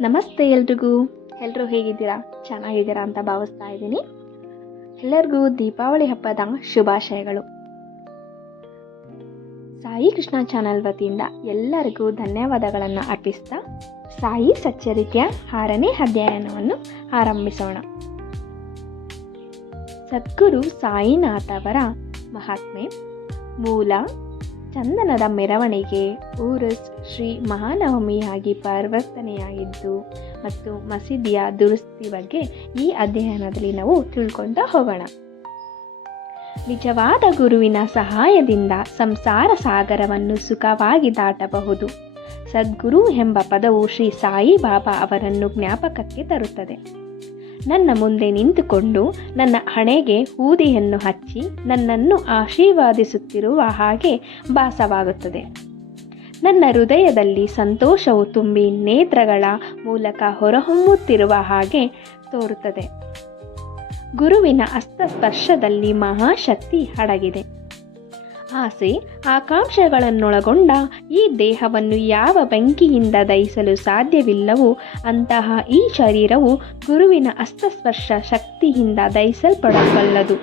ನಮಸ್ತೆ ಎಲ್ರಿಗೂ. ಎಲ್ಲರೂ ಹೇಗಿದ್ದೀರಾ? ಚೆನ್ನಾಗಿದ್ದೀರಾ ಅಂತ ಭಾವಿಸ್ತಾ ಇದ್ದೀನಿ. ಎಲ್ಲರಿಗೂ ದೀಪಾವಳಿ ಹಬ್ಬದ ಶುಭಾಶಯಗಳು. ಸಾಯಿ ಕೃಷ್ಣ ಚಾನಲ್ ವತಿಯಿಂದ ಎಲ್ಲರಿಗೂ ಧನ್ಯವಾದಗಳನ್ನು ಅರ್ಪಿಸ್ತಾ ಸಾಯಿ ಸಚ್ಚರಿತೆಯ ಆರನೇ ಅಧ್ಯಯನವನ್ನು ಆರಂಭಿಸೋಣ. ಸದ್ಗುರು ಸಾಯಿನಾಥ್ ಅವರ ಮಹಾತ್ಮೆ ಮೂಲ ಚಂದನದ ಮೆರವಣಿಗೆ ಊರಸ್ ಶ್ರೀ ಮಹಾನವಮಿಯಾಗಿ ಪರಿವರ್ತನೆಯಾಗಿದ್ದು ಮತ್ತು ಮಸೀದಿಯ ದುರಸ್ತಿ ಬಗ್ಗೆ ಈ ಅಧ್ಯಯನದಲ್ಲಿ ನಾವು ತಿಳ್ಕೊತಾ ಹೋಗೋಣ. ನಿಜವಾದ ಗುರುವಿನ ಸಹಾಯದಿಂದ ಸಂಸಾರ ಸಾಗರವನ್ನು ಸುಖವಾಗಿ ದಾಟಬಹುದು. ಸದ್ಗುರು ಎಂಬ ಪದವು ಶ್ರೀ ಸಾಯಿಬಾಬಾ ಅವರನ್ನು ಜ್ಞಾಪಕಕ್ಕೆ ತರುತ್ತದೆ. ನನ್ನ ಮುಂದೆ ನಿಂತುಕೊಂಡು ನನ್ನ ಹಣೆಗೆ ಊದಿಯನ್ನು ಹಚ್ಚಿ ನನ್ನನ್ನು ಆಶೀರ್ವಾದಿಸುತ್ತಿರುವ ಹಾಗೆ ಭಾಸವಾಗುತ್ತದೆ. ನನ್ನ ಹೃದಯದಲ್ಲಿ ಸಂತೋಷವು ತುಂಬಿ ನೇತ್ರಗಳ ಮೂಲಕ ಹೊರಹೊಮ್ಮುತ್ತಿರುವ ಹಾಗೆ ತೋರುತ್ತದೆ. ಗುರುವಿನ ಅಸ್ತಸ್ಪರ್ಶದಲ್ಲಿ ಮಹಾಶಕ್ತಿ ಅಡಗಿದೆ. ಆಸೆ ಆಕಾಂಕ್ಷೆಗಳನ್ನೊಳಗೊಂಡ ಈ ದೇಹವನ್ನು ಯಾವ ಬೆಂಕಿಯಿಂದ ದಹಿಸಲು ಸಾಧ್ಯವಿಲ್ಲವೋ ಅಂತಹ ಈ ಶರೀರವು ಗುರುವಿನ ಅಸ್ತಸ್ಪರ್ಶ ಶಕ್ತಿಯಿಂದ ದಹಿಸಲ್ಪಡಬಲ್ಲದು.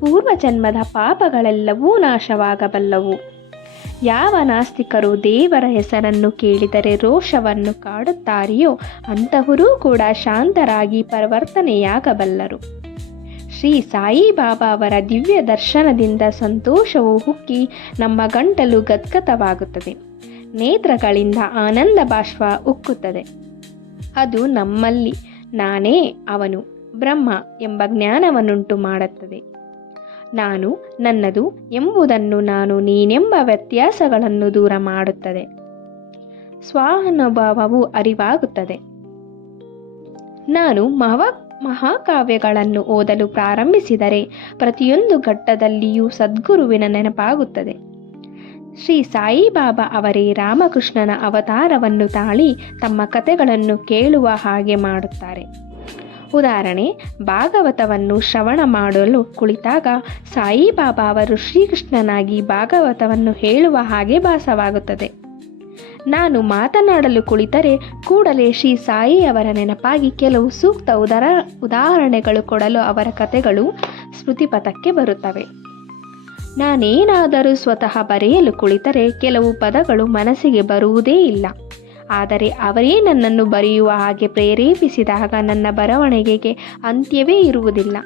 ಪೂರ್ವಜನ್ಮದ ಪಾಪಗಳೆಲ್ಲವೂ ನಾಶವಾಗಬಲ್ಲವು. ಯಾವ ನಾಸ್ತಿಕರು ದೇವರ ಹೆಸರನ್ನು ಕೇಳಿದರೆ ರೋಷವನ್ನು ಕಾಡುತ್ತಾರೆಯೋ ಅಂತಹವರೂ ಕೂಡ ಶಾಂತರಾಗಿ ಪರಿವರ್ತನೆಯಾಗಬಲ್ಲರು. ಶ್ರೀ ಸಾಯಿಬಾಬಾ ಅವರ ದಿವ್ಯ ದರ್ಶನದಿಂದ ಸಂತೋಷವು ಹುಕ್ಕಿ ನಮ್ಮ ಗಂಟಲು ಗದ್ಗತವಾಗುತ್ತದೆ. ನೇತ್ರಗಳಿಂದ ಆನಂದ ಬಾಷ್ಪ ಉಕ್ಕುತ್ತದೆ. ಅದು ನಮ್ಮಲ್ಲಿ, ನಾನೇ ಅವನು, ಬ್ರಹ್ಮ ಎಂಬ ಜ್ಞಾನವನ್ನುಂಟು ಮಾಡುತ್ತದೆ. ನಾನು ನನ್ನದು ಎಂಬುದನ್ನು ನಾನು ನೀನೆಂಬ ವ್ಯತ್ಯಾಸಗಳನ್ನು ದೂರ ಮಾಡುತ್ತದೆ. ಸ್ವಾನುಭವವು ಅರಿವಾಗುತ್ತದೆ. ನಾನು ಮಹಾ ಮಹಾಕಾವ್ಯಗಳನ್ನು ಓದಲು ಪ್ರಾರಂಭಿಸಿದರೆ ಪ್ರತಿಯೊಂದು ಘಟ್ಟದಲ್ಲಿಯೂ ಸದ್ಗುರುವಿನ ನೆನಪಾಗುತ್ತದೆ. ಶ್ರೀ ಸಾಯಿಬಾಬಾ ಅವರೇ ರಾಮಕೃಷ್ಣನ ಅವತಾರವನ್ನು ತಾಳಿ ತಮ್ಮ ಕಥೆಗಳನ್ನು ಕೇಳುವ ಹಾಗೆ ಮಾಡುತ್ತಾರೆ. ಉದಾಹರಣೆ, ಭಾಗವತವನ್ನು ಶ್ರವಣ ಮಾಡಲು ಕುಳಿತಾಗ ಸಾಯಿಬಾಬಾ ಅವರು ಶ್ರೀಕೃಷ್ಣನಾಗಿ ಭಾಗವತವನ್ನು ಹೇಳುವ ಹಾಗೆ ಭಾಸವಾಗುತ್ತದೆ. ನಾನು ಮಾತನಾಡಲು ಕುಳಿತರೆ ಕೂಡಲೇ ಶ್ರೀ ಸಾಯಿ ಅವರ ನೆನಪಾಗಿ ಕೆಲವು ಸೂಕ್ತ ಉದರ, ಉದಾಹರಣೆಗಳು ಕೊಡಲು ಅವರ ಕಥೆಗಳು ಸ್ಮೃತಿಪಥಕ್ಕೆ ಬರುತ್ತವೆ. ನಾನೇನಾದರೂ ಸ್ವತಃ ಬರೆಯಲು ಕುಳಿತರೆ ಕೆಲವು ಪದಗಳು ಮನಸ್ಸಿಗೆ ಬರುವುದೇ ಇಲ್ಲ. ಆದರೆ ಅವರೇ ನನ್ನನ್ನು ಬರೆಯುವ ಹಾಗೆ ಪ್ರೇರೇಪಿಸಿದಾಗ ನನ್ನ ಬರವಣಿಗೆಗೆ ಅಂತ್ಯವೇ ಇರುವುದಿಲ್ಲ.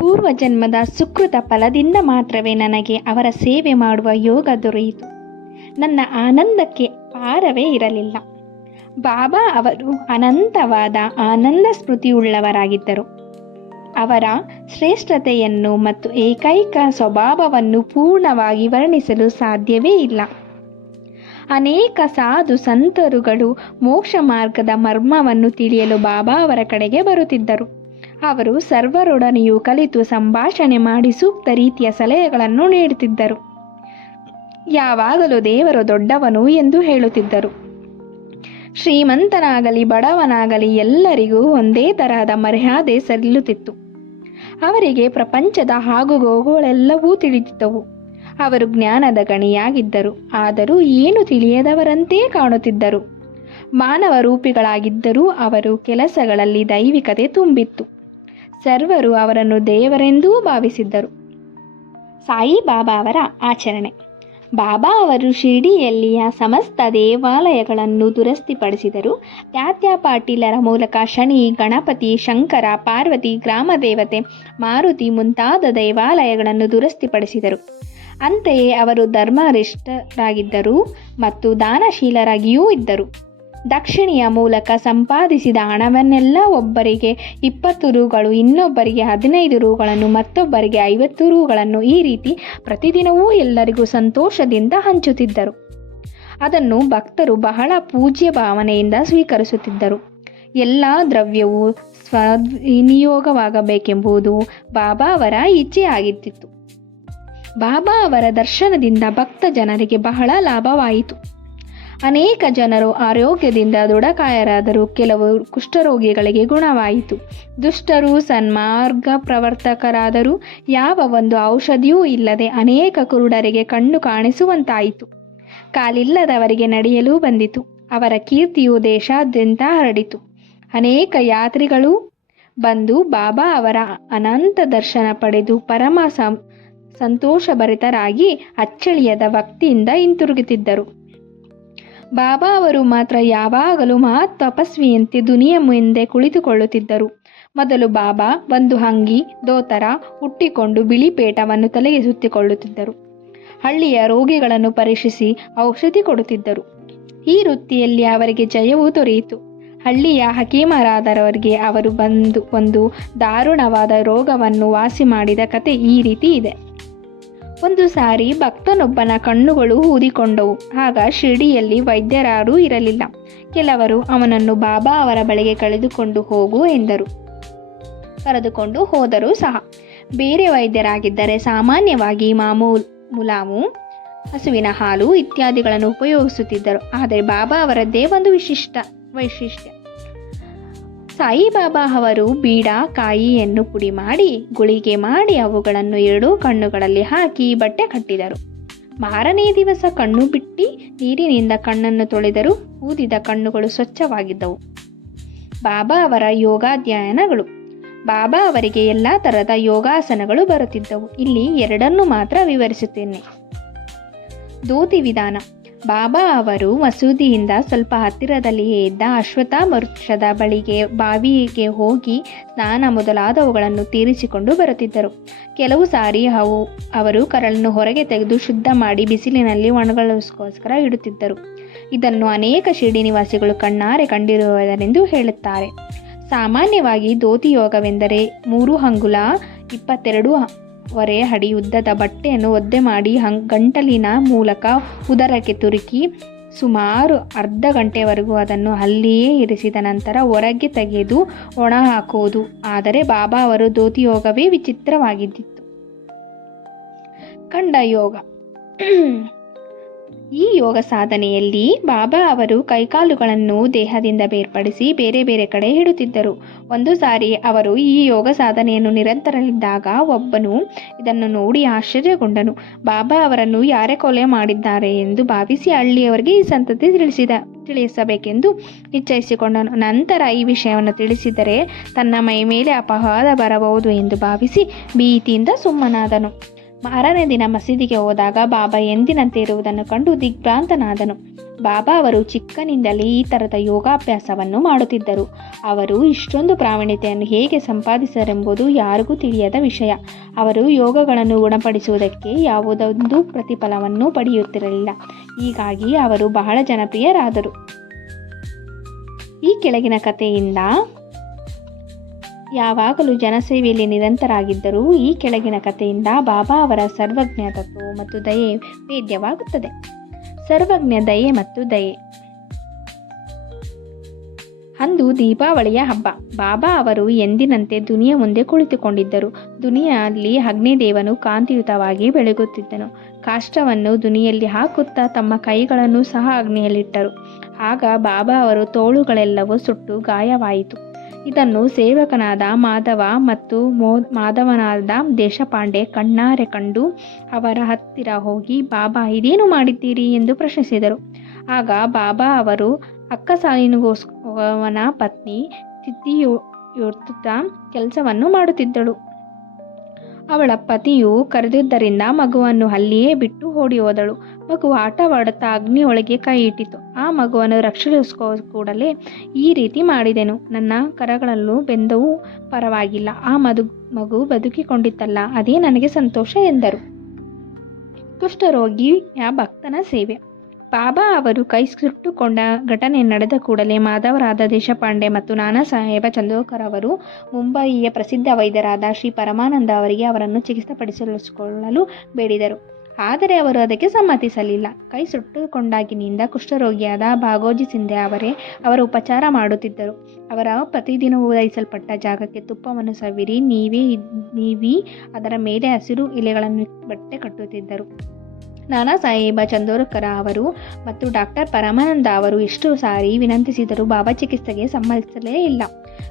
ಪೂರ್ವಜನ್ಮದ ಸುಕೃತ ಫಲದಿಂದ ಮಾತ್ರವೇ ನನಗೆ ಅವರ ಸೇವೆ ಮಾಡುವ ಯೋಗ ದೊರೆಯಿತು. ನನ್ನ ಆನಂದಕ್ಕೆ ಪಾರವೇ ಇರಲಿಲ್ಲ. ಬಾಬಾ ಅವರು ಅನಂತವಾದ ಆನಂದ ಸ್ಮೃತಿಯುಳ್ಳವರಾಗಿದ್ದರು. ಅವರ ಶ್ರೇಷ್ಠತೆಯನ್ನು ಮತ್ತು ಏಕೈಕ ಸ್ವಭಾವವನ್ನು ಪೂರ್ಣವಾಗಿ ವರ್ಣಿಸಲು ಸಾಧ್ಯವೇ ಇಲ್ಲ. ಅನೇಕ ಸಾಧು ಸಂತರುಗಳು ಮೋಕ್ಷ ಮಾರ್ಗದ ಮರ್ಮವನ್ನು ತಿಳಿಯಲು ಬಾಬಾ ಅವರ ಕಡೆಗೆ ಬರುತ್ತಿದ್ದರು. ಅವರು ಸರ್ವರೊಡನೆಯೂ ಕಲಿತು ಸಂಭಾಷಣೆ ಮಾಡಿ ಸೂಕ್ತ ರೀತಿಯ ಸಲಹೆಗಳನ್ನು ನೀಡುತ್ತಿದ್ದರು. ಯಾವಾಗಲೂ ದೇವರು ದೊಡ್ಡವನು ಎಂದು ಹೇಳುತ್ತಿದ್ದರು. ಶ್ರೀಮಂತನಾಗಲಿ, ಬಡವನಾಗಲಿ ಎಲ್ಲರಿಗೂ ಒಂದೇ ತರಹದ ಮರ್ಯಾದೆ ಸಲ್ಲುತ್ತಿತ್ತು. ಅವರಿಗೆ ಪ್ರಪಂಚದ ಆಗುಗೋಗುಗಳೆಲ್ಲವೂ ತಿಳಿದಿದ್ದವು. ಅವರು ಜ್ಞಾನದ ಗಣಿಯಾಗಿದ್ದರು, ಆದರೂ ಏನು ತಿಳಿಯದವರಂತೆ ಕಾಣುತ್ತಿದ್ದರು. ಮಾನವ ರೂಪಿಗಳಾಗಿದ್ದರೂ ಅವರು ಕೆಲಸಗಳಲ್ಲಿ ದೈವಿಕತೆ ತುಂಬಿತ್ತು. ಸರ್ವರು ಅವರನ್ನು ದೇವರೆಂದೂ ಭಾವಿಸಿದ್ದರು. ಸಾಯಿ ಬಾಬಾ ಅವರ ಆಚರಣೆ. ಬಾಬಾ ಅವರು ಶಿರ್ಡಿಯಲ್ಲಿಯ ಸಮಸ್ತ ದೇವಾಲಯಗಳನ್ನು ದುರಸ್ತಿಪಡಿಸಿದರು. ತ್ಯಾತ್ಯ ಪಾಟೀಲರ ಮೂಲಕ ಶನಿ, ಗಣಪತಿ, ಶಂಕರ, ಪಾರ್ವತಿ, ಗ್ರಾಮ ದೇವತೆ, ಮಾರುತಿ ಮುಂತಾದ ದೇವಾಲಯಗಳನ್ನು ದುರಸ್ತಿಪಡಿಸಿದರು. ಅಂತೆಯೇ ಅವರು ಧರ್ಮರಿಷ್ಠರಾಗಿದ್ದರು ಮತ್ತು ದಾನಶೀಲರಾಗಿಯೂ ಇದ್ದರು. ದಕ್ಷಿಣೆಯ ಮೂಲಕ ಸಂಪಾದಿಸಿದ ಹಣವನ್ನೆಲ್ಲ ಒಬ್ಬರಿಗೆ ಇಪ್ಪತ್ತು ರೂಗಳು, ಇನ್ನೊಬ್ಬರಿಗೆ ಹದಿನೈದು ರೂಗಳನ್ನು, ಮತ್ತೊಬ್ಬರಿಗೆ ಐವತ್ತು ರೂಗಳನ್ನು ಈ ರೀತಿ ಪ್ರತಿದಿನವೂ ಎಲ್ಲರಿಗೂ ಸಂತೋಷದಿಂದ ಹಂಚುತ್ತಿದ್ದರು. ಅದನ್ನು ಭಕ್ತರು ಬಹಳ ಪೂಜ್ಯ ಭಾವನೆಯಿಂದ ಸ್ವೀಕರಿಸುತ್ತಿದ್ದರು. ಎಲ್ಲ ದ್ರವ್ಯವು ಸ್ವವಿನಿಯೋಗವಾಗಬೇಕೆಂಬುದು ಬಾಬಾ ಅವರ ಇಚ್ಛೆಯಾಗಿದ್ದಿತ್ತು ಬಾಬಾ ಅವರ ದರ್ಶನದಿಂದ ಭಕ್ತ ಜನರಿಗೆ ಬಹಳ ಲಾಭವಾಯಿತು. ಅನೇಕ ಜನರು ಆರೋಗ್ಯದಿಂದ ದೃಢಕಾಯರಾದರೂ ಕೆಲವು ಕುಷ್ಠರೋಗಿಗಳಿಗೆ ಗುಣವಾಯಿತು. ದುಷ್ಟರು, ಸನ್ಮಾರ್ಗ ಪ್ರವರ್ತಕರಾದರೂ ಯಾವ ಒಂದು ಔಷಧಿಯೂ ಇಲ್ಲದೆ ಅನೇಕ ಕುರುಡರಿಗೆ ಕಣ್ಣು ಕಾಣಿಸುವಂತಾಯಿತು. ಕಾಲಿಲ್ಲದವರಿಗೆ ನಡೆಯಲು ಬಂದಿತು. ಅವರ ಕೀರ್ತಿಯು ದೇಶಾದ್ಯಂತ ಹರಡಿತು. ಅನೇಕ ಯಾತ್ರಿಗಳು ಬಂದು ಬಾಬಾ ಅವರ ಅನಂತ ದರ್ಶನ ಪಡೆದು ಪರಮ ಸಂತೋಷಭರಿತರಾಗಿ ಅಚ್ಚಳಿಯದ ಭಕ್ತಿಯಿಂದ ಹಿಂತಿರುಗುತ್ತಿದ್ದರು. ಬಾಬಾ ಅವರು ಮಾತ್ರ ಯಾವಾಗಲೂ ಮಹಾ ತಪಸ್ವಿಯಂತೆ ದುನಿಯ ಮುಂದೆ ಕುಳಿತುಕೊಳ್ಳುತ್ತಿದ್ದರು. ಮೊದಲು ಬಾಬಾ ಒಂದು ಹಂಗಿ ದೋತರ ಹುಟ್ಟಿಕೊಂಡು ಬಿಳಿ ಪೇಟವನ್ನು ತಲೆಗೆ ಸುತ್ತಿಕೊಳ್ಳುತ್ತಿದ್ದರು ಹಳ್ಳಿಯ ರೋಗಿಗಳನ್ನು ಪರೀಕ್ಷಿಸಿ ಔಷಧಿ ಕೊಡುತ್ತಿದ್ದರು. ಈ ವೃತ್ತಿಯಲ್ಲಿ ಅವರಿಗೆ ಜಯವೂ ದೊರೆಯಿತು. ಹಳ್ಳಿಯ ಹಕೀಮರಾದರವರಿಗೆ ಅವರು ಬಂದು ಒಂದು ದಾರುಣವಾದ ರೋಗವನ್ನು ವಾಸಿ ಮಾಡಿದ ಕತೆ ಈ ರೀತಿ ಇದೆ. ಒಂದು ಸಾರಿ ಭಕ್ತನೊಬ್ಬನ ಕಣ್ಣುಗಳು ಊದಿಕೊಂಡವು. ಆಗ ಶಿರಡಿಯಲ್ಲಿ ವೈದ್ಯರಾರೂ ಇರಲಿಲ್ಲ. ಕೆಲವರು ಅವನನ್ನು ಬಾಬಾ ಅವರ ಬಳಿಗೆ ಕಳೆದುಕೊಂಡು ಹೋಗು ಎಂದರು. ಕರೆದುಕೊಂಡು ಹೋದರೂ ಸಹ. ಬೇರೆ ವೈದ್ಯರಾಗಿದ್ದರೆ ಸಾಮಾನ್ಯವಾಗಿ ಮಾಮೂಲ್ ಮುಲಾಮು, ಹಸುವಿನ ಹಾಲು ಇತ್ಯಾದಿಗಳನ್ನು ಉಪಯೋಗಿಸುತ್ತಿದ್ದರು. ಆದರೆ ಬಾಬಾ ಅವರದ್ದೇ ಒಂದು ವಿಶಿಷ್ಟ ವೈಶಿಷ್ಟ್ಯ. ಸಾಯಿಬಾಬಾ ಅವರು ಬೀಡ, ಕಾಯಿಯನ್ನು ಪುಡಿ ಮಾಡಿ ಗುಳಿಗೆ ಮಾಡಿ ಅವುಗಳನ್ನು ಎರಡೂ ಕಣ್ಣುಗಳಲ್ಲಿ ಹಾಕಿ ಬಟ್ಟೆ ಕಟ್ಟಿದರು. ಮಾರನೇ ದಿವಸ ಕಣ್ಣು ಬಿಟ್ಟಿ ನೀರಿನಿಂದ ಕಣ್ಣನ್ನು ತೊಳೆದರು. ಊದಿದ ಕಣ್ಣುಗಳು ಸ್ವಚ್ಛವಾಗಿದ್ದವು. ಬಾಬಾ ಅವರ ಯೋಗಾಧ್ಯಯನಗಳು. ಬಾಬಾ ಅವರಿಗೆ ಎಲ್ಲ ತರಹದ ಯೋಗಾಸನಗಳು ಬರುತ್ತಿದ್ದವು. ಇಲ್ಲಿ ಎರಡನ್ನು ಮಾತ್ರ ವಿವರಿಸುತ್ತೇನೆ. ದೋತಿ ವಿಧಾನ. ಬಾಬಾ ಅವರು ಮಸೂದಿಯಿಂದ ಸ್ವಲ್ಪ ಹತ್ತಿರದಲ್ಲಿಯೇ ಇದ್ದ ಅಶ್ವಥ ವೃಕ್ಷದ ಬಳಿಗೆ, ಬಾವಿಗೆ ಹೋಗಿ ಸ್ನಾನ ಮೊದಲಾದವುಗಳನ್ನು ತೀರಿಸಿಕೊಂಡು ಬರುತ್ತಿದ್ದರು. ಕೆಲವು ಸಾರಿ ಅವು, ಅವರು ಕರಳನ್ನು ಹೊರಗೆ ತೆಗೆದು ಶುದ್ಧ ಮಾಡಿ ಬಿಸಿಲಿನಲ್ಲಿ ಒಣಗಲಿಸ್ಕೋಸ್ಕರ ಇಡುತ್ತಿದ್ದರು. ಇದನ್ನು ಅನೇಕ ಶಿರಡಿ ನಿವಾಸಿಗಳು ಕಣ್ಣಾರೆ ಕಂಡಿರುವುದರೆಂದು ಹೇಳುತ್ತಾರೆ. ಸಾಮಾನ್ಯವಾಗಿ ದೋತಿ ಯೋಗವೆಂದರೆ ಮೂರು ಅಂಗುಲ, ಇಪ್ಪತ್ತೆರಡು ವರೆ ಹಡಿ ಉದ್ದದ ಬಟ್ಟೆಯನ್ನು ಒದ್ದೆ ಮಾಡಿ ಹಂಗ್ ಗಂಟಲಿನ ಮೂಲಕ ಉದರಕ್ಕೆ ತುರುಕಿ ಸುಮಾರು ಅರ್ಧ ಗಂಟೆವರೆಗೂ ಅದನ್ನು ಅಲ್ಲಿಯೇ ಇರಿಸಿದ ನಂತರ ಹೊರಗೆ ತೆಗೆದು ಒಣ ಹಾಕುವುದು. ಆದರೆ ಬಾಬಾ ಅವರು ಧೋತಿ ಯೋಗವೇ ವಿಚಿತ್ರವಾಗಿದ್ದಿತ್ತು. ಕಂಡ ಯೋಗ. ಈ ಯೋಗ ಸಾಧನೆಯಲ್ಲಿ ಬಾಬಾ ಅವರು ಕೈಕಾಲುಗಳನ್ನು ದೇಹದಿಂದ ಬೇರ್ಪಡಿಸಿ ಬೇರೆ ಬೇರೆ ಕಡೆ ಇಡುತ್ತಿದ್ದರು. ಒಂದು ಸಾರಿ ಅವರು ಈ ಯೋಗ ಸಾಧನೆಯನ್ನು ನಿರಂತರವಿದ್ದಾಗ ಒಬ್ಬನು ಇದನ್ನು ನೋಡಿ ಆಶ್ಚರ್ಯಗೊಂಡನು. ಬಾಬಾ ಅವರನ್ನು ಯಾರೇ ಕೊಲೆ ಮಾಡಿದ್ದಾರೆ ಎಂದು ಭಾವಿಸಿ ಹಳ್ಳಿಯವರಿಗೆ ಈ ಸಂತತಿ ತಿಳಿಸಿದ, ತಿಳಿಸಬೇಕೆಂದು ನಿಶ್ಚಯಿಸಿಕೊಂಡನು ನಂತರ ಈ ವಿಷಯವನ್ನು ತಿಳಿಸಿದರೆ ತನ್ನ ಮೈ ಮೇಲೆ ಅಪಹಾದ ಬರಬಹುದು ಎಂದು ಭಾವಿಸಿ ಭೀತಿಯಿಂದ ಸುಮ್ಮನಾದನು. ಮಾರನೇ ದಿನ ಮಸೀದಿಗೆ ಹೋದಾಗ ಬಾಬಾ ಎಂದಿನಂತೆ ಇರುವುದನ್ನು ಕಂಡು ದಿಗ್ಭ್ರಾಂತನಾದನು. ಬಾಬಾ ಅವರು ಚಿಕ್ಕನಿಂದಲೇ ಈ ಥರದ ಯೋಗಾಭ್ಯಾಸವನ್ನು ಮಾಡುತ್ತಿದ್ದರು. ಅವರು ಇಷ್ಟೊಂದು ಪ್ರಾವೀಣ್ಯತೆಯನ್ನು ಹೇಗೆ ಸಂಪಾದಿಸರೆಂಬುದು ಯಾರಿಗೂ ತಿಳಿಯದ ವಿಷಯ. ಅವರು ಯೋಗಗಳನ್ನು ಗುಣಪಡಿಸುವುದಕ್ಕೆ ಯಾವುದೊಂದು ಪ್ರತಿಫಲವನ್ನು ಪಡೆಯುತ್ತಿರಲಿಲ್ಲ. ಹೀಗಾಗಿ ಅವರು ಬಹಳ ಜನಪ್ರಿಯರಾದರು. ಈ ಕೆಳಗಿನ ಕಥೆಯಿಂದ ಯಾವಾಗಲೂ ಜನಸೇವೆಯಲ್ಲಿ ನಿರಂತರಾಗಿದ್ದರೂ ಈ ಕೆಳಗಿನ ಕಥೆಯಿಂದ ಬಾಬಾ ಅವರ ಸರ್ವಜ್ಞ ತತ್ವವು ಮತ್ತು ದಯೆ ವೇದ್ಯವಾಗುತ್ತದೆ ಸರ್ವಜ್ಞ ದಯೆ ಮತ್ತು ದಯೆ. ಅಂದು ದೀಪಾವಳಿಯ ಹಬ್ಬ. ಬಾಬಾ ಅವರು ಎಂದಿನಂತೆ ದುನಿಯ ಮುಂದೆ ಕುಳಿತುಕೊಂಡಿದ್ದರು. ದುನಿಯಲ್ಲಿ ಅಗ್ನಿದೇವನು ಕಾಂತಿಯುತವಾಗಿ ಬೆಳಗುತ್ತಿದ್ದನು. ಕಾಷ್ಟವನ್ನು ದುನಿಯಲ್ಲಿ ಹಾಕುತ್ತಾ ತಮ್ಮ ಕೈಗಳನ್ನು ಸಹ ಅಗ್ನಿಯಲ್ಲಿಟ್ಟರು. ಆಗ ಬಾಬಾ ಅವರು ತೋಳುಗಳೆಲ್ಲವೂ ಸುಟ್ಟು ಗಾಯವಾಯಿತು. ಇದನ್ನು ಸೇವಕನಾದ ಮಾಧವ ಮತ್ತು ಮೋ, ಮಾಧವನಾದ ದೇಶಪಾಂಡೆ ಕಣ್ಣಾರೆ ಕಂಡು ಅವರ ಹತ್ತಿರ ಹೋಗಿ, ಬಾಬಾ, ಇದೇನು ಮಾಡಿದ್ದೀರಿ? ಎಂದು ಪ್ರಶ್ನಿಸಿದರು. ಆಗ ಬಾಬಾ ಅವರು ಅಕ್ಕಸಾಲಿನಗೋಸ್ಕವನ ಪತ್ನಿ ತಿಥಿಯು ಕೆಲಸವನ್ನು ಮಾಡುತ್ತಿದ್ದಳು. ಅವಳ ಪತಿಯು ಕರೆದಿದ್ದರಿಂದ ಮಗುವನ್ನು ಅಲ್ಲಿಯೇ ಬಿಟ್ಟು ಓಡಿ ಹೋದಳು. ಮಗು ಆಟವಾಡುತ್ತಾ ಅಗ್ನಿಯೊಳಗೆ ಕೈ ಇಟ್ಟಿತು. ಆ ಮಗುವನ್ನು ರಕ್ಷಿಸೋ ಕೂಡಲೇ ಈ ರೀತಿ ಮಾಡಿದೆನು. ನನ್ನ ಕರಗಳಲ್ಲೂ ಬೆಂದವೂ ಪರವಾಗಿಲ್ಲ. ಆ ಮದು ಮಗು ಬದುಕಿಕೊಂಡಿತ್ತಲ್ಲ, ಅದೇ ನನಗೆ ಸಂತೋಷ ಎಂದರು. ಕುಷ್ಠರೋಗಿಯ ಭಕ್ತನ ಸೇವೆ. ಬಾಬಾ ಅವರು ಕೈ ಸುಟ್ಟುಕೊಂಡ ಘಟನೆ ನಡೆದ ಕೂಡಲೇ ಮಾಧವರಾದ ದೇಶಪಾಂಡೆ ಮತ್ತು ನಾನಾ ಸಾಹೇಬ ಚಂದೋಕರ್ ಅವರು ಮುಂಬಯಿಯ ಪ್ರಸಿದ್ಧ ವೈದ್ಯರಾದ ಶ್ರೀ ಪರಮಾನಂದ ಅವರಿಗೆ ಅವರನ್ನು ಚಿಕಿತ್ಸೆಪಡಿಸಿಕೊಳ್ಳಲು ಬೇಡಿದರು. ಆದರೆ ಅವರು ಅದಕ್ಕೆ ಸಮ್ಮತಿಸಲಿಲ್ಲ. ಕೈ ಸುಟ್ಟುಕೊಂಡಾಗಿನಿಂದ ಕುಷ್ಠರೋಗಿಯಾದ ಭಾಗೋಜಿ ಸಿಂಧೆ ಅವರೇ ಅವರು ಉಪಚಾರ ಮಾಡುತ್ತಿದ್ದರು. ಅವರ ಪ್ರತಿದಿನವೂ ಉದಯಿಸಲ್ಪಟ್ಟ ಜಾಗಕ್ಕೆ ತುಪ್ಪವನ್ನು ಸವಿರಿ, ನೀವೇ ನೀವಿ ಅದರ ಮೇಲೆ ಹಸಿರು ಎಲೆಗಳನ್ನು ಬಟ್ಟೆ ಕಟ್ಟುತ್ತಿದ್ದರು. ನಾನಾ ಸಾಹೇಬ ಚಂದೋರ್ಕರ ಅವರು ಮತ್ತು ಡಾಕ್ಟರ್ ಪರಮಾನಂದ ಅವರು ಎಷ್ಟು ಸಾರಿ ವಿನಂತಿಸಿದರೂ ಬಾಬಾ ಚಿಕಿತ್ಸೆಗೆ ಸಮ್ಮತಿಸಲೇ ಇಲ್ಲ.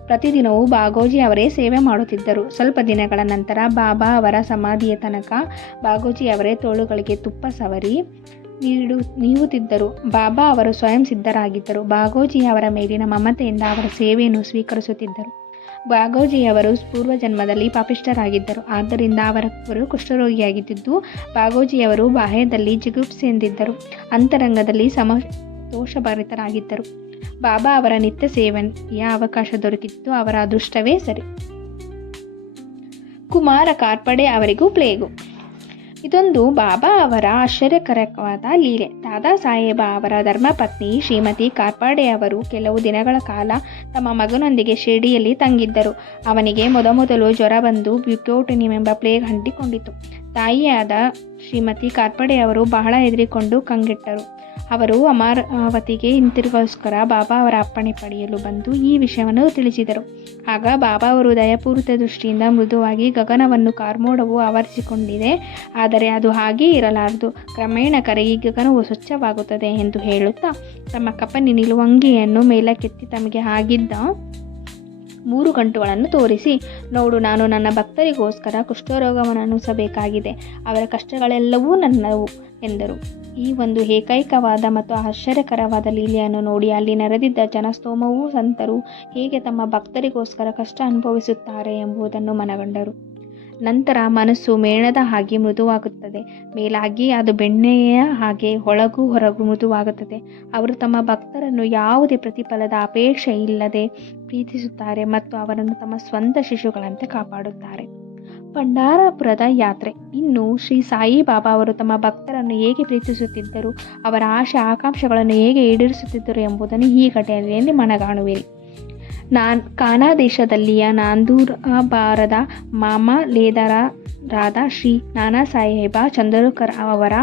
ಪ್ರತಿದಿನವೂ ಬಾಗೋಜಿ ಅವರೇ ಸೇವೆ ಮಾಡುತ್ತಿದ್ದರು. ಸ್ವಲ್ಪ ದಿನಗಳ ನಂತರ ಬಾಬಾ ಅವರ ಸಮಾಧಿಯ ತನಕ ಬಾಗೋಜಿ ಅವರೇ ತೋಳುಗಳಿಗೆ ತುಪ್ಪ ಸವರಿ ನೀಡು ನೀವುತ್ತಿದ್ದರು ಬಾಬಾ ಅವರು ಸ್ವಯಂ ಸಿದ್ಧರಾಗಿದ್ದರು. ಬಾಗೋಜಿ ಅವರ ಮೇಲಿನ ಮಮತೆಯಿಂದ ಅವರ ಸೇವೆಯನ್ನು ಸ್ವೀಕರಿಸುತ್ತಿದ್ದರು. ಬಾಗೋಜಿಯವರು ಪೂರ್ವಜನ್ಮದಲ್ಲಿ ಪಾಪಿಷ್ಠರಾಗಿದ್ದರು. ಆದ್ದರಿಂದ ಅವರವರು ಕುಷ್ಠರೋಗಿಯಾಗಿದ್ದು ಬಾಗೋಜಿಯವರು ಬಾಹ್ಯದಲ್ಲಿ ಜಿಗುಪ್ಸೆಂದಿದ್ದರು ಅಂತರಂಗದಲ್ಲಿ ಸಮತೋಷಭರಿತರಾಗಿದ್ದರು. ಬಾಬಾ ಅವರ ನಿತ್ಯ ಸೇವನೆಯ ಅವಕಾಶ ದೊರಕಿತ್ತು ಅವರ ಅದೃಷ್ಟವೇ ಸರಿ. ಕುಮಾರ ಕಾರ್ಪಡೆ ಅವರಿಗೂ ಪ್ಲೇಗು. ಇದೊಂದು ಬಾಬಾ ಅವರ ಆಶ್ಚರ್ಯಕರವಾದ ಲೀಲೆ. ದಾದಾ ಸಾಹೇಬ ಅವರ ಧರ್ಮಪತ್ನಿ ಶ್ರೀಮತಿ ಕಾರ್ಪಾಡೆ ಅವರು ಕೆಲವು ದಿನಗಳ ಕಾಲ ತಮ್ಮ ಮಗನೊಂದಿಗೆ ಶಿರ್ಡಿಯಲ್ಲಿ ತಂಗಿದ್ದರು. ಅವನಿಗೆ ಮೊದಮೊದಲು ಜ್ವರ ಬಂದು ಬ್ಯುಕ್ಯೋಟಿನಿಯಂ ಎಂಬ ಪ್ಲೇಗ್ ಅಂಟಿಕೊಂಡಿತು. ತಾಯಿಯಾದ ಶ್ರೀಮತಿ ಕಾರ್ಪಾಡೆ ಅವರು ಬಹಳ ಹೆದರಿಕೊಂಡು ಕಂಗೆಟ್ಟರು. ಅವರು ಅಮರಾವತಿಗೆ ಹಿಂತಿರುಗೋಸ್ಕರ ಬಾಬಾ ಅವರ ಅಪ್ಪಣೆ ಪಡೆಯಲು ಬಂದು ಈ ವಿಷಯವನ್ನು ತಿಳಿಸಿದರು. ಆಗ ಬಾಬಾ ಅವರು ದಯಪೂರಿತ ದೃಷ್ಟಿಯಿಂದ ಮೃದುವಾಗಿ ಗಗನವನ್ನು ಕಾರ್ಮೋಡವು ಆವರಿಸಿಕೊಂಡಿದೆ. ಆದರೆ ಅದು ಹಾಗೇ ಇರಲಾರದು. ಕ್ರಮೇಣ ಕರಗಿ ಗಗನವು ಸ್ವಚ್ಛವಾಗುತ್ತದೆ ಎಂದು ಹೇಳುತ್ತಾ ತಮ್ಮ ಕಪನಿ ನಿಲುವಂಗಿಯನ್ನು ಮೇಲಕ್ಕೆತ್ತಿ ತಮಗೆ ಆಗಿದ್ದ ಮೂರು ಗಂಟುಗಳನ್ನು ತೋರಿಸಿ, ನೋಡು ನಾನು ನನ್ನ ಭಕ್ತರಿಗೋಸ್ಕರ ಕುಷ್ಠರೋಗವನ್ನು ಅನುಸಬೇಕಾಗಿದೆ ಅವರ ಕಷ್ಟಗಳೆಲ್ಲವೂ ನನ್ನವು ಎಂದರು. ಈ ಒಂದು ಏಕೈಕವಾದ ಮತ್ತು ಆಶ್ಚರ್ಯಕರವಾದ ಲೀಲೆಯನ್ನು ನೋಡಿ ಅಲ್ಲಿ ನೆರೆದಿದ್ದ ಜನಸ್ತೋಮವೂ ಸಂತರು ಹೇಗೆ ತಮ್ಮ ಭಕ್ತರಿಗೋಸ್ಕರ ಕಷ್ಟ ಅನುಭವಿಸುತ್ತಾರೆ ಎಂಬುದನ್ನು ಮನಗಂಡರು. ನಂತರ ಮನಸ್ಸು ಮೇಣದ ಹಾಗೆ ಮೃದುವಾಗುತ್ತದೆ. ಮೇಲಾಗಿ ಅದು ಬೆಣ್ಣೆಯ ಹಾಗೆ ಒಳಗೂ ಹೊರಗೂ ಮೃದುವಾಗುತ್ತದೆ. ಅವರು ತಮ್ಮ ಭಕ್ತರನ್ನು ಯಾವುದೇ ಪ್ರತಿಫಲದ ಅಪೇಕ್ಷೆ ಇಲ್ಲದೆ ಪ್ರೀತಿಸುತ್ತಾರೆ ಮತ್ತು ಅವರನ್ನು ತಮ್ಮ ಸ್ವಂತ ಶಿಶುಗಳಂತೆ ಕಾಪಾಡುತ್ತಾರೆ. ಪಂಡಾರಪುರದ ಯಾತ್ರೆ. ಇನ್ನು ಶ್ರೀ ಸಾಯಿಬಾಬಾ ಅವರು ತಮ್ಮ ಭಕ್ತರನ್ನು ಹೇಗೆ ಪ್ರೀತಿಸುತ್ತಿದ್ದರು, ಅವರ ಆಶೆ, ಆಕಾಂಕ್ಷೆಗಳನ್ನು ಹೇಗೆ ಈಡೇರಿಸುತ್ತಿದ್ದರು ಎಂಬುದನ್ನು ಈ ಘಟನೆಯಲ್ಲಿ ಮನಗಾಣುವಿರಿ. ನಾನ್ ಕಾನಾ ದೇಶದಲ್ಲಿಯ ನಾಂದೂರಬಾರದ ಮಾಮ ಲೇದರರಾದ ಶ್ರೀ ನಾನಾ ಸಾಹೇಬ ಚಂದ್ರಕರ್ ಅವರ,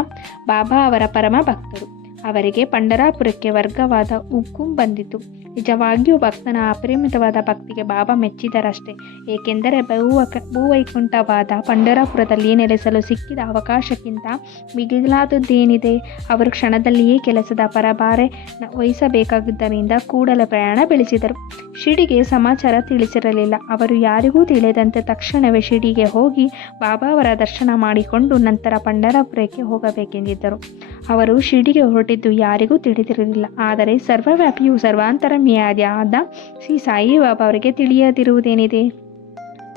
ಬಾಬಾ ಅವರ ಪರಮ ಭಕ್ತರು. ಅವರಿಗೆ ಪಂಡರಾಪುರಕ್ಕೆ ವರ್ಗವಾದ ಉಕ್ಕುಂ ಬಂದಿತು. ನಿಜವಾಗಿಯೂ ಭಕ್ತನ ಅಪರಿಮಿತವಾದ ಭಕ್ತಿಗೆ ಬಾಬಾ ಮೆಚ್ಚಿದರಷ್ಟೇ. ಏಕೆಂದರೆ ಭೂವಕ ಭೂವೈಕುಂಠವಾದ ಪಂಡರಾಪುರದಲ್ಲಿ ನೆಲೆಸಲು ಸಿಕ್ಕಿದ ಅವಕಾಶಕ್ಕಿಂತ ಮಿಗಿಲಾದದ್ದೇನಿದೆ? ಅವರು ಕ್ಷಣದಲ್ಲಿಯೇ ಕೆಲಸದ ಪರಭಾರೆ ವಹಿಸಬೇಕಾಗಿದ್ದರಿಂದ ಕೂಡಲೇ ಪ್ರಯಾಣ ಬೆಳೆಸಿದರು. ಶಿಡಿಗೆ ಸಮಾಚಾರ ತಿಳಿಸಿರಲಿಲ್ಲ. ಅವರು ಯಾರಿಗೂ ತಿಳಿದಂತೆ ತಕ್ಷಣವೇ ಶಿಡಿಗೆ ಹೋಗಿ ಬಾಬಾ ಅವರ ದರ್ಶನ ಮಾಡಿಕೊಂಡು ನಂತರ ಪಂಡರಾಪುರಕ್ಕೆ ಹೋಗಬೇಕೆಂದಿದ್ದರು. ಅವರು ಶಿಡಿಗೆ ಹೊರಟಿದ್ದು ಯಾರಿಗೂ ತಿಳಿದಿರಲಿಲ್ಲ. ಆದರೆ ಸರ್ವವ್ಯಾಪಿಯು ಸರ್ವಾಂತರಮಿಯಾದ ಶ್ರೀ ಸಾಯಿಬಾಬಾ ಅವರಿಗೆ ತಿಳಿಯದಿರುವುದೇನಿದೆ?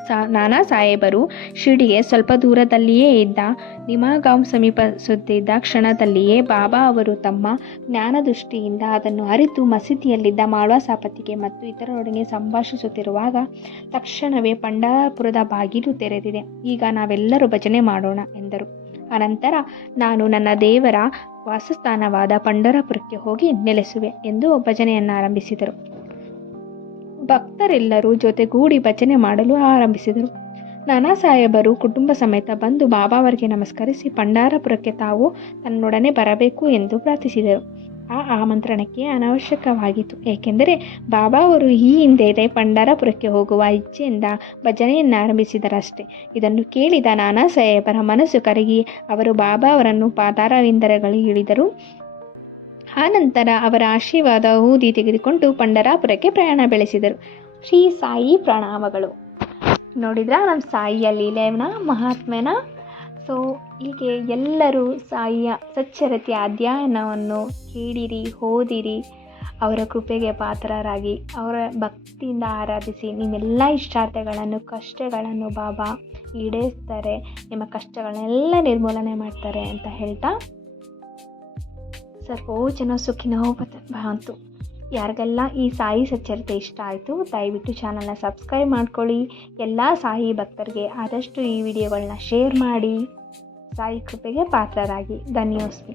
ಸಾ, ನಾನಾ ಸಾಹೇಬರು ಶಿರ್ಡಿಗೆ ಸ್ವಲ್ಪ ದೂರದಲ್ಲಿಯೇ ಇದ್ದ ನಿಮಾಗಾಂವ್ ಸಮೀಪಿಸುತ್ತಿದ್ದ ಕ್ಷಣದಲ್ಲಿಯೇ ಬಾಬಾ ಅವರು ತಮ್ಮ ಜ್ಞಾನದೃಷ್ಟಿಯಿಂದ ಅದನ್ನು ಅರಿತು ಮಸೀದಿಯಲ್ಲಿದ್ದ ಮಾಳ್ವಾ ಸಾಪತಿಗೆ ಮತ್ತು ಇತರರೊಡನೆ ಸಂಭಾಷಿಸುತ್ತಿರುವಾಗ ತಕ್ಷಣವೇ ಪಂಡಾಪುರದ ಬಾಗಿಲು ತೆರೆದಿದೆ. ಈಗ ನಾವೆಲ್ಲರೂ ಭಜನೆ ಮಾಡೋಣ, ಎಂದರು. ಅನಂತರ ನಾನು ನನ್ನ ದೇವರ ವಾಸಸ್ಥಾನವಾದ ಪಂಡರಪುರಕ್ಕೆ ಹೋಗಿ ನೆಲೆಸುವೆ ಎಂದು ಭಜನೆಯನ್ನು ಆರಂಭಿಸಿದರು. ಭಕ್ತರೆಲ್ಲರೂ ಜೊತೆಗೂಡಿ ಭಜನೆ ಮಾಡಲು ಆರಂಭಿಸಿದರು. ನಾನಾ ಸಾಹೇಬರು ಕುಟುಂಬ ಸಮೇತ ಬಂದು ಬಾಬಾವರಿಗೆ ನಮಸ್ಕರಿಸಿ ಪಂಡಾರಪುರಕ್ಕೆ ತಾವು ತನ್ನೊಡನೆ ಬರಬೇಕು ಎಂದು ಪ್ರಾರ್ಥಿಸಿದರು. ಆ ಆಮಂತ್ರಣಕ್ಕೆ ಅನವಶ್ಯಕವಾಗಿತ್ತು. ಏಕೆಂದರೆ ಬಾಬಾ ಅವರು ಈ ಹಿಂದೆಯೇ ಪಂಡಾರಪುರಕ್ಕೆ ಹೋಗುವ ಇಚ್ಛೆಯಿಂದ ಭಜನೆಯನ್ನು ಆರಂಭಿಸಿದರಷ್ಟೇ ಇದನ್ನು ಕೇಳಿದ ನಾನಾ ಸಾಹೇಬರ ಮನಸ್ಸು ಕರಗಿ ಅವರು ಬಾಬಾ ಅವರನ್ನು ಪಾದಾರವಿಂದರಗಳಿಗೆ ಇಳಿದರು. ಆನಂತರ ಅವರ ಆಶೀರ್ವಾದ ಊದಿ ತೆಗೆದುಕೊಂಡು ಪಂಡರಾಪುರಕ್ಕೆ ಪ್ರಯಾಣ ಬೆಳೆಸಿದರು. ಶ್ರೀ ಸಾಯಿ ಪ್ರಣಾಮಗಳು. ನೋಡಿದ್ರ ನಮ್ಮ ಸಾಯಿಯ ಲೀಲೆನ ಮಹಾತ್ಮೆನ? ಸೊ ಹೀಗೆ ಎಲ್ಲರೂ ಸಾಯಿಯ ಸಚ್ಚರತೆಯ ಅಧ್ಯಯನವನ್ನು ಕೇಳಿರಿ, ಓದಿರಿ, ಅವರ ಕೃಪೆಗೆ ಪಾತ್ರರಾಗಿ, ಅವರ ಭಕ್ತಿಯಿಂದ ಆರಾಧಿಸಿ ನಿಮ್ಮೆಲ್ಲ ಇಷ್ಟಾರ್ಥಗಳನ್ನು, ಕಷ್ಟಗಳನ್ನು ಬಾಬಾ ಈಡೇರಿಸ್ತಾರೆ, ನಿಮ್ಮ ಕಷ್ಟಗಳನ್ನೆಲ್ಲ ನಿರ್ಮೂಲನೆ ಮಾಡ್ತಾರೆ ಅಂತ ಹೇಳ್ತಾ ಸರ್ವೋ ಜನ ಸುಖಿನೋ ಭವಂತು ಯಾರಿಗೆಲ್ಲ ಈ ಸಾಯಿ ಸಚ್ಚರಿತೆ ಇಷ್ಟ ಆಯಿತು, ದಯವಿಟ್ಟು ಚಾನಲ್ನ ಸಬ್ಸ್ಕ್ರೈಬ್ ಮಾಡ್ಕೊಳ್ಳಿ. ಎಲ್ಲ ಸಾಯಿ ಭಕ್ತರಿಗೆ ಆದಷ್ಟು ಈ ವಿಡಿಯೋಗಳನ್ನ ಶೇರ್ ಮಾಡಿ. ಸಾಯಿ ಕೃಪೆಗೆ ಪಾತ್ರರಾಗಿ ಧನ್ಯೋಸ್ಮಿ